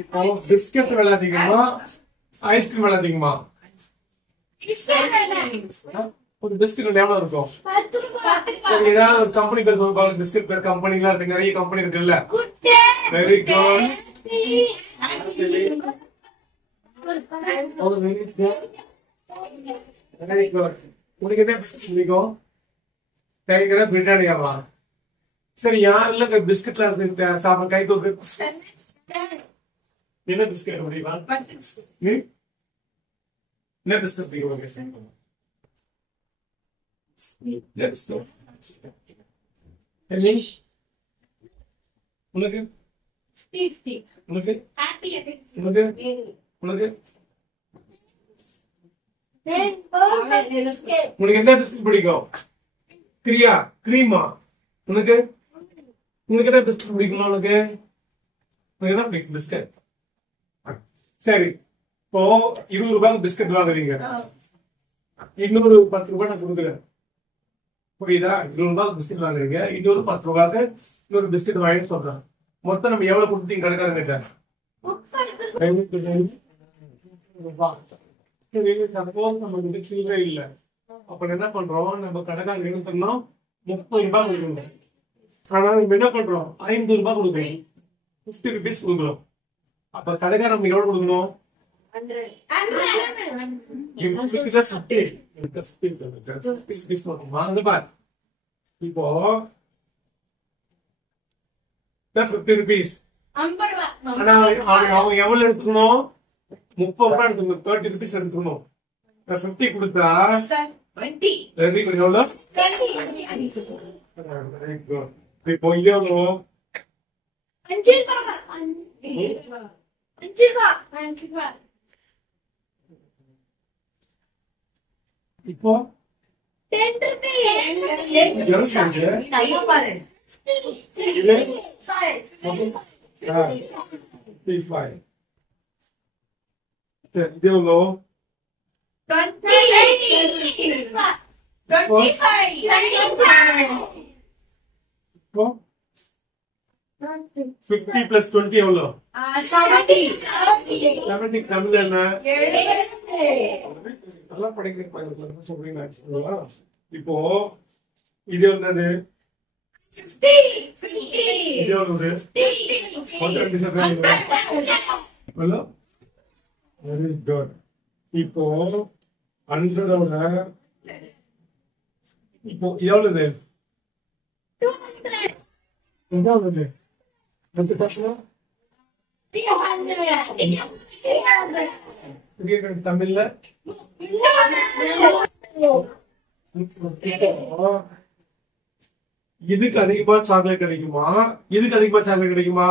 இப்போ பிஸ்கட் விலை அதிகமா ஐஸ்கிரீம் விலை அதிகமா? ஒரு பிஸ்கட் எவ்வளவு இருக்கும்? ஏதாவது ஒரு கம்பெனி பேர் சொல்லுவாங்க. பிஸ்கட் பேர் கம்பெனி எல்லாம் இருக்கு, நிறைய கம்பெனி இருக்குல்ல. Very good. Very good. உனக்கு என்ன பிடிக்கும்? பிரிட்டானியாவா? சரி, யாரெல்லாம் பிஸ்கட்ல சாப்பிட கை தூக்கு. என்ன பிஸ்கட் முடியுமா? என்ன பிஸ்கட் பிடிக்கும்? உனக்கு உனக்கு உனக்கு உனக்கு உனக்கு என்ன பிஸ்கட் பிடிக்கும்? கிரியா கிரீமா? உனக்கு உனக்கு என்ன பிஸ்கட் பிடிக்கும்? உனக்கு என்ன பிடிக்கும் பிஸ்கட்? சரி, இப்போ 20 ரூபாய்க்கு பிஸ்கட் வாங்குறீங்க, இன்னொரு 10 ரூபாய் நான் கொடுக்குறேன், புரியுதா? 20 ரூபாய்க்கு பிஸ்கட் வாங்குறீங்க, இன்னொரு 10 ரூபாய்க்கு இன்னொரு பிஸ்கட் வாங்கி சொல்றேன். மொத்தம் நம்ம எவ்வளவு கொடுத்தீங்க கடைக்காரங்கிட்ட? சப்போஸ் நம்ம சில்லறை இல்ல, அப்ப என்ன பண்றோம்? நம்ம கடைக்காரங்க என்ன பண்ணோம்? 30 ரூபாய் கொடுக்கணும். ஆனா நம்ம என்ன பண்றோம்? 50 ரூபாய் கொடுக்கணும், 50 rupees கொடுக்கணும். அப்ப கடைக்காரன் நம்ம எவ்வளவு கொடுக்கணும்? 100. இப்போ 50 rupees. ஆனா அவன் எவ்வளவு எடுத்துக்கணும்? 30 ரூபாய் எடுத்துக்கணும், 30 rupees எடுத்துக்கணும். 50 கொடுத்தா 20. எவ்வளவு? இப்போ இது எவ்வளவு? 5 ரூபாய். இப்போ 10 rupees. இது எவ்வளவு? 50 plus 20 எவ்வளவு? 70. தமிழ் என்ன? நல்லா படிக்கிறேன் சொல்றீங்க. இப்போ இது என்னது? இது எவ்வளவு? Very good. இப்போ 100 இப்போ எவ்வளவு? எவ்வளவு? தமிழ்ல இதுக்கு அதிகமா சாக்லேட் கிடைக்குமா? இதுக்கு அதிகமா சாக்லேட் கிடைக்குமா?